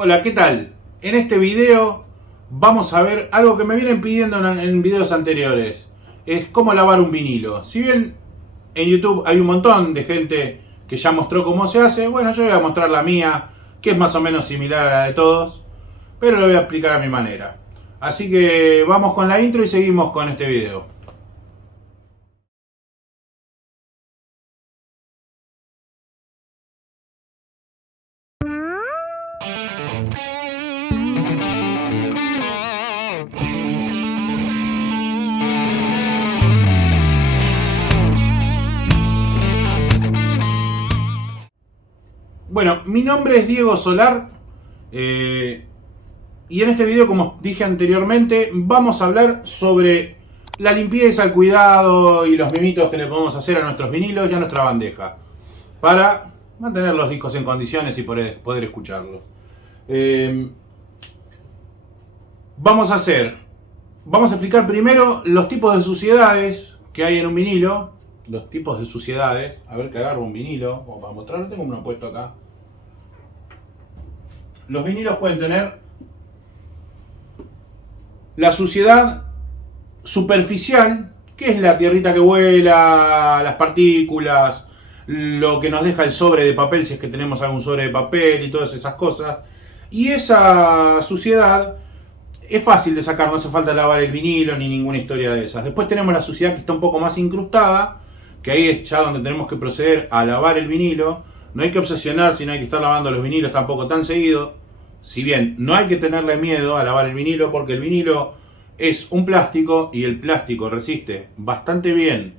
Hola, ¿qué tal? En este video vamos a ver algo que me vienen pidiendo en videos anteriores. Es cómo lavar un vinilo. Si bien en YouTube hay un montón de gente que ya mostró cómo se hace, bueno, yo voy a mostrar la mía, que es más o menos similar a la de todos, pero lo voy a explicar a mi manera. Así que vamos con la intro y seguimos con este video. Bueno, mi nombre es Diego Solar y en este video, como dije anteriormente, vamos a hablar sobre la limpieza, el cuidado y los mimitos que le podemos hacer a nuestros vinilos y a nuestra bandeja para mantener los discos en condiciones y poder escucharlos. Vamos a explicar primero los tipos de suciedades que hay en un vinilo. Los tipos de suciedades. A ver que agarro un vinilo. Como para mostrarlo, tengo uno puesto acá. Los vinilos pueden tener la suciedad superficial, que es la tierrita que vuela, las partículas, lo que nos deja el sobre de papel, si es que tenemos algún sobre de papel y todas esas cosas. Y esa suciedad es fácil de sacar, no hace falta lavar el vinilo ni ninguna historia de esas. Después tenemos la suciedad que está un poco más incrustada, que ahí es ya donde tenemos que proceder a lavar el vinilo. No hay que obsesionarse, no hay que estar lavando los vinilos tampoco tan seguido. Si bien no hay que tenerle miedo a lavar el vinilo, porque el vinilo es un plástico y el plástico resiste bastante bien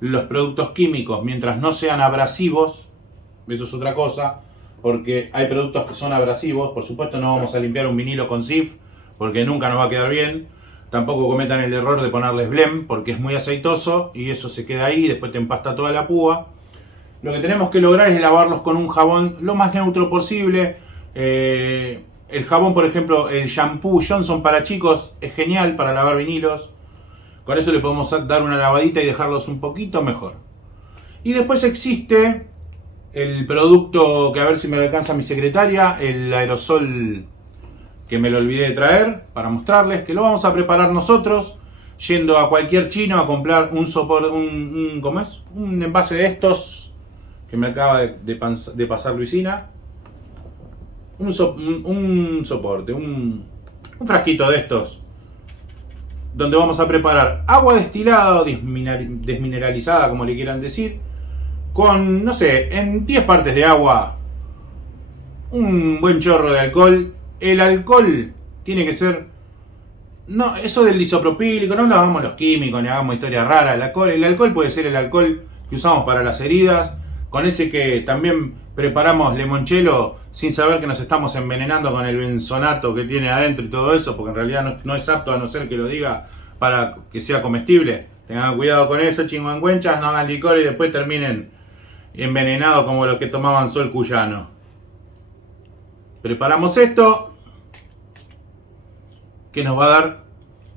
los productos químicos mientras no sean abrasivos. Eso es otra cosa, porque hay productos que son abrasivos. Por supuesto no vamos a limpiar un vinilo con Cif, porque nunca nos va a quedar bien. Tampoco cometan el error de ponerles Blem, porque es muy aceitoso y eso se queda ahí y después te empasta toda la púa. Lo que tenemos que lograr es lavarlos con un jabón lo más neutro posible. El jabón, por ejemplo, el shampoo Johnson para chicos es genial para lavar vinilos. Con eso le podemos dar una lavadita y dejarlos un poquito mejor. Y después existe el producto que a ver si me lo alcanza mi secretaria, el aerosol, que me lo olvidé de traer para mostrarles, que lo vamos a preparar nosotros yendo a cualquier chino a comprar un soporte, ¿cómo es? Un envase de estos que me acaba de pasar Luisina. Un soporte, un frasquito de estos, donde vamos a preparar agua destilada o desmineralizada, como le quieran decir, con, no sé, en 10 partes de agua, un buen chorro de alcohol. El alcohol tiene que ser, no, eso del isopropílico, no lavamos los químicos ni hagamos historia rara. El alcohol puede ser el alcohol que usamos para las heridas, con ese que también preparamos limoncello sin saber que nos estamos envenenando con el benzonato que tiene adentro y todo eso, porque en realidad no es apto, a no ser que lo diga para que sea comestible. Tengan cuidado con eso, chingüengüenchas, no hagan licor y después terminen envenenados como los que tomaban Sol Cuyano. Preparamos esto, que nos va a dar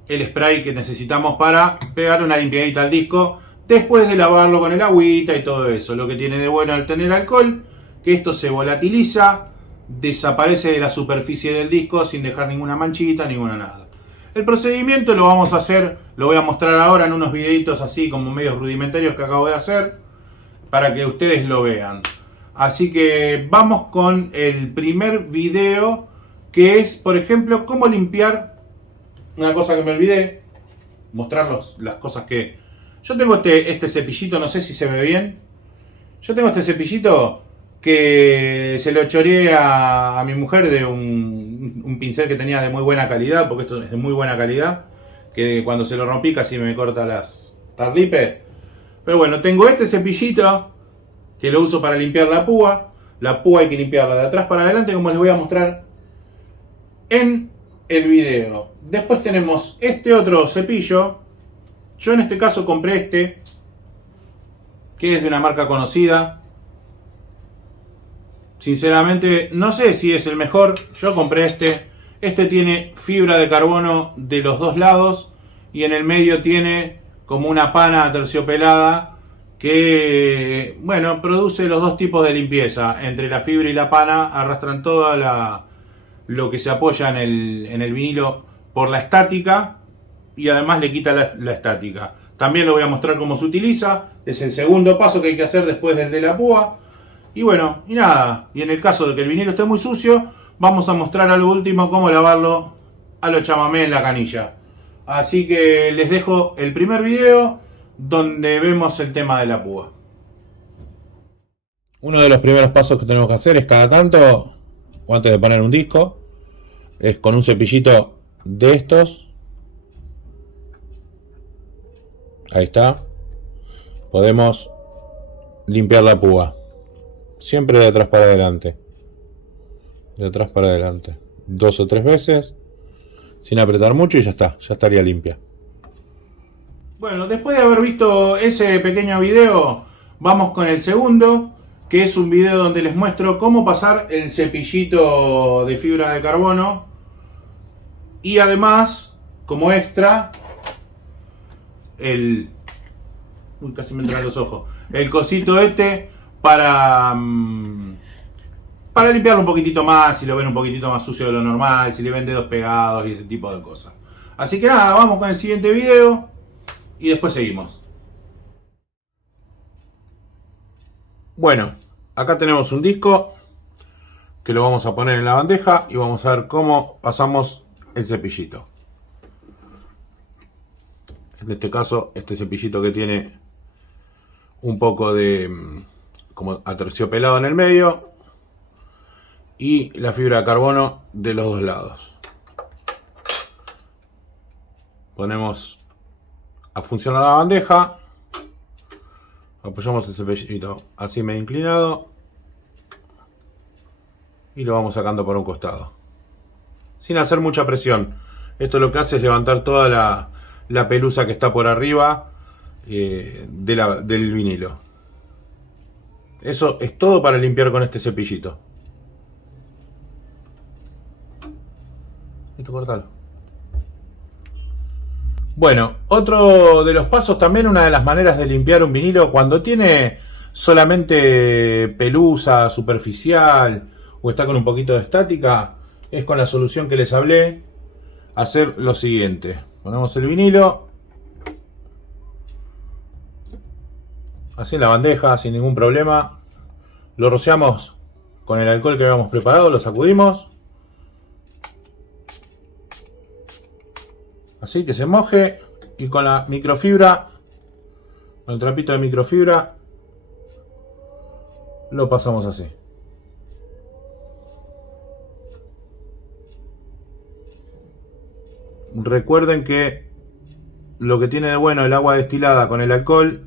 el spray que necesitamos para pegar una limpiadita al disco después de lavarlo con el agüita y todo eso. Lo que tiene de bueno al tener alcohol, que esto se volatiliza, desaparece de la superficie del disco sin dejar ninguna manchita, ninguna nada. El procedimiento lo vamos a hacer, lo voy a mostrar ahora en unos videitos así como medios rudimentarios que acabo de hacer, para que ustedes lo vean. Así que vamos con el primer video, que es, por ejemplo, cómo limpiar. Una cosa que me olvidé, mostrar las cosas que... Yo tengo este cepillito, no sé si se ve bien. Yo tengo este cepillito que se lo choreé a mi mujer de un pincel que tenía de muy buena calidad, porque esto es de muy buena calidad, que cuando se lo rompí casi me corta las tarlipes. Pero bueno, tengo este cepillito que lo uso para limpiar la púa. La púa hay que limpiarla de atrás para adelante, como les voy a mostrar en el video. Después tenemos este otro cepillo. Yo en este caso compré este, que es de una marca conocida. Sinceramente no sé si es el mejor. Yo compré este. Este tiene fibra de carbono de los dos lados y en el medio tiene como una pana terciopelada que, bueno, produce los dos tipos de limpieza. Entre la fibra y la pana arrastran toda lo que se apoya en el vinilo por la estática, y además le quita la estática. También lo voy a mostrar cómo se utiliza. Es el segundo paso que hay que hacer después del de la púa. Y bueno, y nada. Y en el caso de que el vinilo esté muy sucio, vamos a mostrar a lo último cómo lavarlo a lo chamamé en la canilla. Así que les dejo el primer video donde vemos el tema de la púa. Uno de los primeros pasos que tenemos que hacer es cada tanto, o antes de poner un disco, es con un cepillito de estos. Ahí está. Podemos limpiar la púa. Siempre de atrás para adelante. De atrás para adelante. 2 o 3 veces. Sin apretar mucho y ya está. Ya estaría limpia. Bueno, después de haber visto ese pequeño video, vamos con el segundo, que es un video donde les muestro cómo pasar el cepillito de fibra de carbono. Y además, como extra, uy, casi me entran los ojos. El cosito este para limpiarlo un poquitito más, si lo ven un poquitito más sucio de lo normal, si le ven dedos pegados y ese tipo de cosas. Así que nada, vamos con el siguiente video y después seguimos. Bueno, acá tenemos un disco que lo vamos a poner en la bandeja y vamos a ver cómo pasamos el cepillito. En este caso, este cepillito que tiene un poco de como aterciopelado en el medio y la fibra de carbono de los dos lados. Ponemos a funcionar la bandeja, apoyamos el cepillito así medio inclinado y lo vamos sacando por un costado sin hacer mucha presión. Esto lo que hace es levantar toda la pelusa que está por arriba del vinilo. Eso es todo para limpiar con este cepillito. Esto cortalo. Bueno, otro de los pasos también, una de las maneras de limpiar un vinilo cuando tiene solamente pelusa superficial o está con un poquito de estática, es con la solución que les hablé, hacer lo siguiente. Ponemos el vinilo así en la bandeja sin ningún problema, lo rociamos con el alcohol que habíamos preparado, lo sacudimos así que se moje, y con la microfibra, con el trapito de microfibra, lo pasamos así. Recuerden que lo que tiene de bueno el agua destilada con el alcohol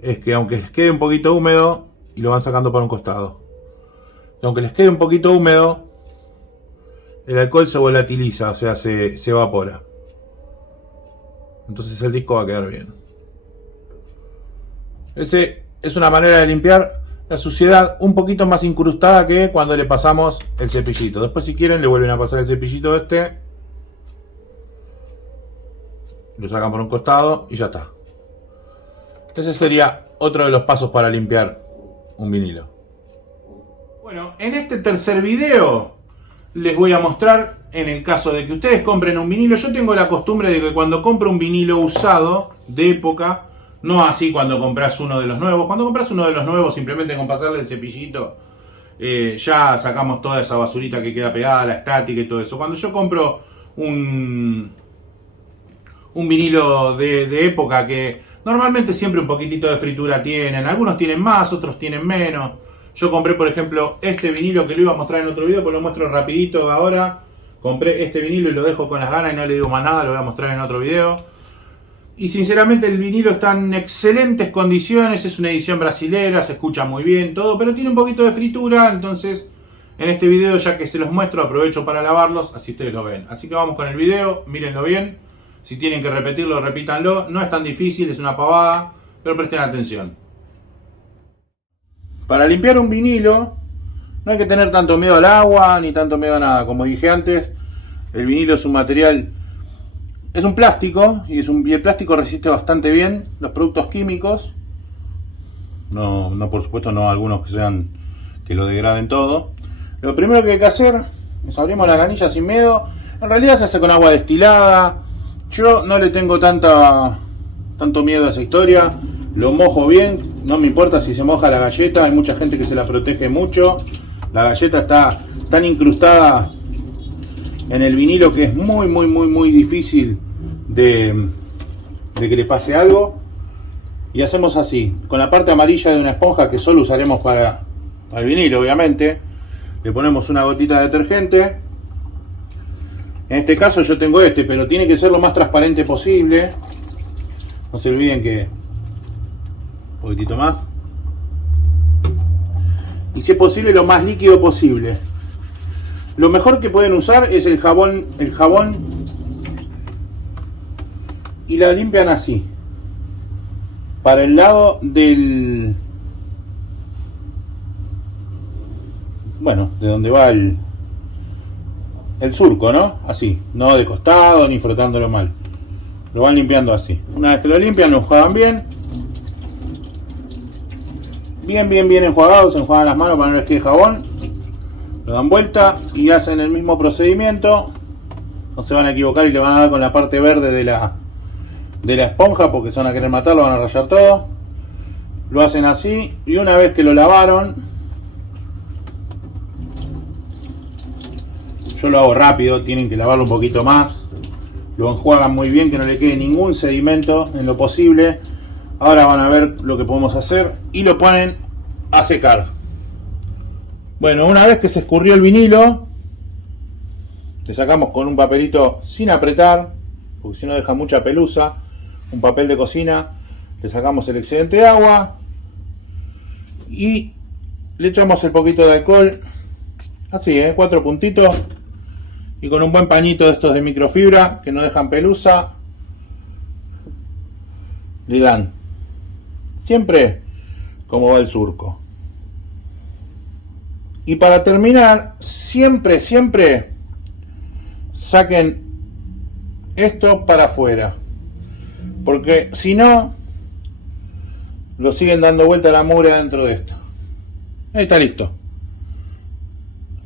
es que aunque les quede un poquito húmedo, y lo van sacando para un costado, aunque les quede un poquito húmedo, el alcohol se volatiliza, o sea, se evapora. Entonces el disco va a quedar bien. Ese es una manera de limpiar la suciedad un poquito más incrustada que cuando le pasamos el cepillito. Después, si quieren, le vuelven a pasar el cepillito este, lo sacan por un costado y ya está. Ese sería otro de los pasos para limpiar un vinilo. Bueno, en este tercer video les voy a mostrar, en el caso de que ustedes compren un vinilo. Yo tengo la costumbre de que cuando compro un vinilo usado de época, no así cuando compras uno de los nuevos. Cuando compras uno de los nuevos, simplemente con pasarle el cepillito, ya sacamos toda esa basurita que queda pegada, la estática y todo eso. Cuando yo compro un vinilo de época, que normalmente siempre un poquitito de fritura tienen, algunos tienen más, otros tienen menos. Yo compré, por ejemplo, este vinilo que lo iba a mostrar en otro video, pues lo muestro rapidito ahora. Compré este vinilo y lo dejo con las ganas y no le digo más nada, lo voy a mostrar en otro video. Y sinceramente el vinilo está en excelentes condiciones, es una edición brasilera, se escucha muy bien todo, pero tiene un poquito de fritura, entonces en este video, ya que se los muestro, aprovecho para lavarlos, así ustedes lo ven. Así que vamos con el video, mírenlo bien. Si tienen que repetirlo, repítanlo. No es tan difícil, es una pavada, pero presten atención. Para limpiar un vinilo no hay que tener tanto miedo al agua ni tanto miedo a nada. Como dije antes, el vinilo es un material, es un plástico, y el plástico resiste bastante bien los productos químicos. No, por supuesto, no algunos que lo degraden todo. Lo primero que hay que hacer Nos abrimos la canilla sin miedo. En realidad se hace con agua destilada. Yo no le tengo tanto miedo a esa historia. Lo mojo bien. No me importa si se moja la galleta. Hay mucha gente que se la protege mucho. La galleta está tan incrustada en el vinilo que es muy difícil de que le pase algo. Y hacemos así. Con la parte amarilla de una esponja que solo usaremos para el vinilo, obviamente. Le ponemos una gotita de detergente. En este caso yo tengo pero tiene que ser lo más transparente posible. No se olviden que un poquitito más. Y si es posible lo más líquido posible. Lo mejor que pueden usar es el jabón y la limpian así. Para el lado del... Bueno, de donde va el surco, ¿no? Así, no de costado ni frotándolo mal. Lo van limpiando así. Una vez que lo limpian, lo enjuagan bien. Bien enjuagados, se enjuagan las manos para no les quede jabón. Lo dan vuelta y hacen el mismo procedimiento. No se van a equivocar y le van a dar con la parte verde de la esponja porque se van a querer matar, lo van a rayar todo. Lo hacen así y una vez que lo lavaron, yo lo hago rápido, tienen que lavarlo un poquito más. Lo enjuagan muy bien, que no le quede ningún sedimento en lo posible. Ahora van a ver lo que podemos hacer y lo ponen a secar. Bueno, una vez que se escurrió el vinilo, le sacamos con un papelito sin apretar, porque si no deja mucha pelusa, un papel de cocina, le sacamos el excedente de agua y le echamos el poquito de alcohol, así, 4 puntitos, y con un buen pañito de estos de microfibra que no dejan pelusa, le dan siempre como va el surco. Y para terminar, siempre saquen esto para afuera, porque si no, lo siguen dando vuelta la mugre adentro de esto. Ahí está listo.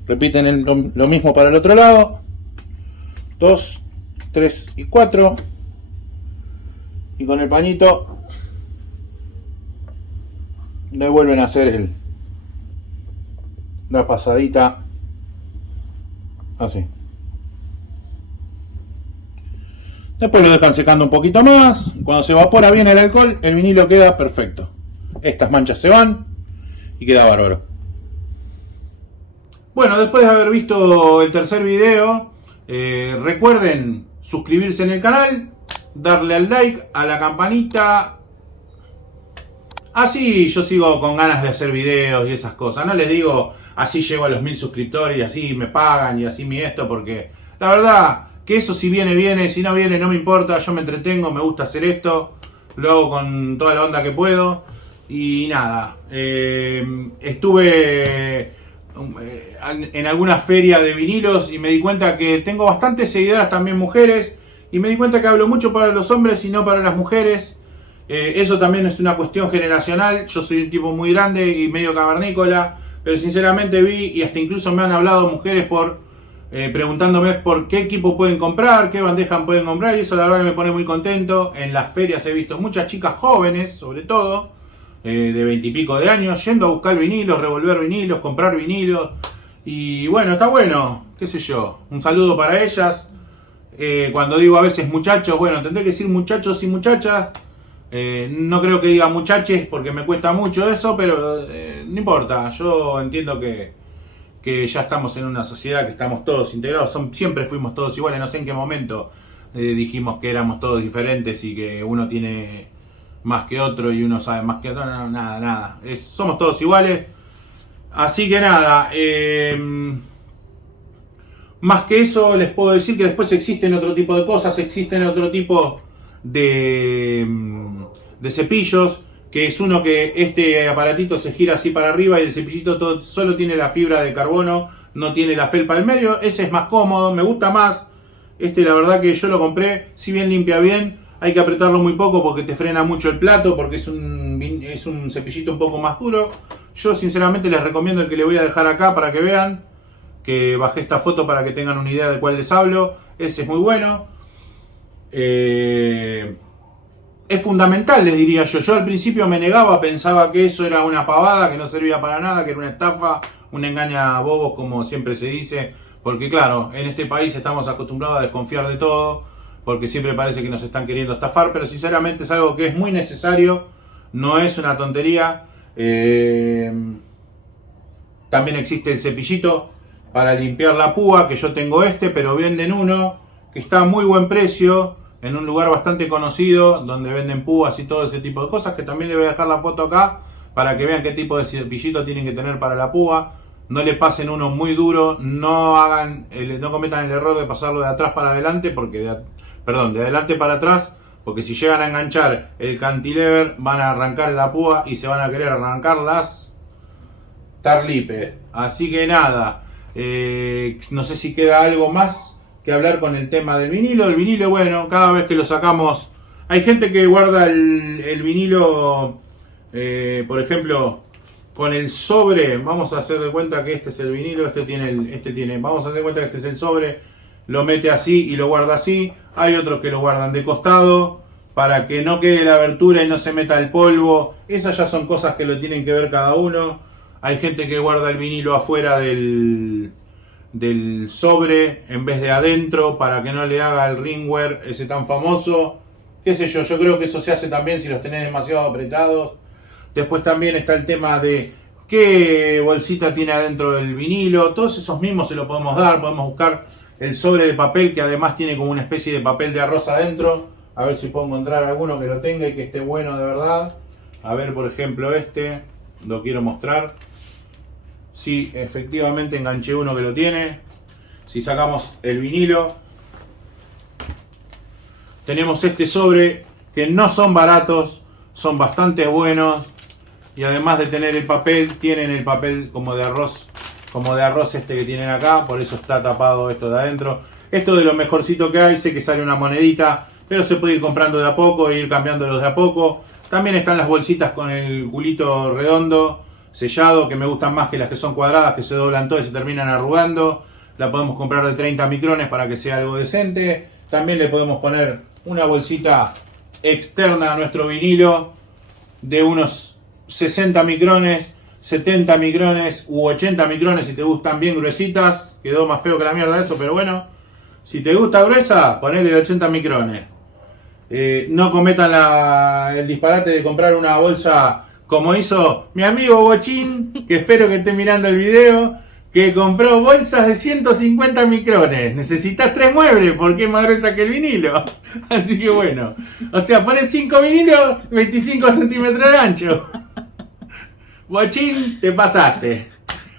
Repiten lo mismo para el otro lado. 2, 3 y 4. Y con el pañito le vuelven a hacer la pasadita así. Después lo dejan secando un poquito más. Cuando se evapora bien el alcohol, el vinilo queda perfecto. Estas manchas se van y queda bárbaro. Bueno, después de haber visto el tercer video, recuerden suscribirse en el canal, darle al like, a la campanita. Así yo sigo con ganas de hacer videos y esas cosas. No les digo así llego a los 1000 suscriptores y así me pagan y así mi esto, porque la verdad que eso si viene, viene, si no viene no me importa, yo me entretengo, me gusta hacer esto, lo hago con toda la onda que puedo. Y nada, estuve en alguna feria de vinilos y me di cuenta que tengo bastantes seguidoras también mujeres, y me di cuenta que hablo mucho para los hombres y no para las mujeres. Eso también es una cuestión generacional. Yo soy un tipo muy grande y medio cavernícola, pero sinceramente vi, y hasta incluso me han hablado mujeres preguntándome por qué equipo pueden comprar, qué bandeja pueden comprar, y eso la verdad que me pone muy contento. En las ferias he visto muchas chicas jóvenes, sobre todo, de 20 y pico de años, yendo a buscar vinilos, revolver vinilos, comprar vinilos, y bueno, está bueno, qué sé yo, un saludo para ellas. Cuando digo a veces muchachos, bueno, tendré que decir muchachos y muchachas. No creo que diga muchaches porque me cuesta mucho eso, pero no importa, yo entiendo que ya estamos en una sociedad que estamos todos integrados, siempre fuimos todos iguales, no sé en qué momento dijimos que éramos todos diferentes y que uno tiene más que otro y uno sabe más que otro, no, nada, somos todos iguales, así que nada, más que eso les puedo decir que después existen otro tipo de cosas, existen otro tipo de cepillos, que es uno que este aparatito se gira así para arriba y el cepillito solo tiene la fibra de carbono, no tiene la felpa del medio. Ese es más cómodo, me gusta más. La verdad que yo lo compré, si bien limpia bien, hay que apretarlo muy poco porque te frena mucho el plato, porque es un cepillito un poco más duro. Yo sinceramente les recomiendo el que le voy a dejar acá para que vean que bajé esta foto para que tengan una idea de cuál les hablo. Ese es muy bueno. Es fundamental, les diría yo. Yo al principio me negaba, pensaba que eso era una pavada, que no servía para nada, que era una estafa, un engaña a bobos, como siempre se dice. Porque claro, en este país estamos acostumbrados a desconfiar de todo, porque siempre parece que nos están queriendo estafar, pero sinceramente es algo que es muy necesario, no es una tontería. También existe el cepillito para limpiar la púa, que yo tengo pero venden uno que está a muy buen precio, en un lugar bastante conocido, donde venden púas y todo ese tipo de cosas, que también les voy a dejar la foto acá, para que vean qué tipo de cepillito tienen que tener para la púa. No le pasen uno muy duro, no cometan el error de pasarlo de atrás para adelante, porque de adelante para atrás, porque si llegan a enganchar el cantilever van a arrancar la púa y se van a querer arrancar las tarlipes. Así que nada, no sé si queda algo más que hablar con el tema del vinilo. El vinilo, bueno, cada vez que lo sacamos, hay gente que guarda el vinilo, por ejemplo, con el sobre. Vamos a hacer de cuenta que este es el vinilo, vamos a hacer de cuenta que este es el sobre, lo mete así y lo guarda así. Hay otros que lo guardan de costado para que no quede la abertura y no se meta el polvo. Esas ya son cosas que lo tienen que ver cada uno. Hay gente que guarda el vinilo afuera del sobre en vez de adentro para que no le haga el ringwear ese tan famoso. Qué sé yo creo que eso se hace también si los tenés demasiado apretados. Después también está el tema de qué bolsita tiene adentro del vinilo. Todos esos mismos se lo podemos dar. Podemos buscar el sobre de papel, que además tiene como una especie de papel de arroz adentro. A ver si puedo encontrar alguno que lo tenga y que esté bueno de verdad. A ver, por ejemplo, este lo quiero mostrar. Sí, efectivamente enganché uno que lo tiene. Si sacamos el vinilo, tenemos este sobre, que no son baratos, son bastante buenos. Y además de tener el papel, tienen el papel como de arroz este que tienen acá, por eso está tapado esto de adentro. Esto de lo mejorcito que hay, sé que sale una monedita, pero se puede ir comprando de a poco e ir cambiándolos de a poco. También están las bolsitas con el culito redondo, sellado, que me gustan más que las que son cuadradas, que se doblan todo y se terminan arrugando. La podemos comprar de 30 micrones para que sea algo decente. También le podemos poner una bolsita externa a nuestro vinilo de unos 60 micrones, 70 micrones u 80 micrones si te gustan bien gruesitas. Quedó más feo que la mierda eso, pero bueno. Si te gusta gruesa, ponele de 80 micrones. No cometan el disparate de comprar una bolsa como hizo mi amigo Bochín, que espero que esté mirando el video, que compró bolsas de 150 micrones. Necesitas 3 muebles porque es más gruesa que el vinilo. Así que bueno, o sea, pones 5 vinilos, 25 centímetros de ancho. Bochín, te pasaste.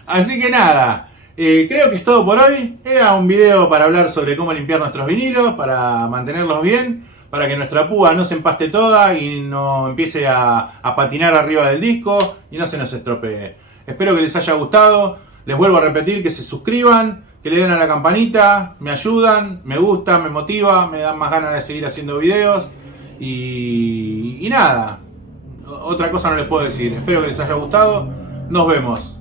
Así que nada, creo que es todo por hoy. Era un video para hablar sobre cómo limpiar nuestros vinilos, para mantenerlos bien, para que nuestra púa no se empaste toda y no empiece a patinar arriba del disco y no se nos estropee. Espero que les haya gustado. Les vuelvo a repetir que se suscriban, que le den a la campanita, me ayudan, me gusta, me motiva, me dan más ganas de seguir haciendo videos. Y nada, otra cosa no les puedo decir. Espero que les haya gustado. Nos vemos.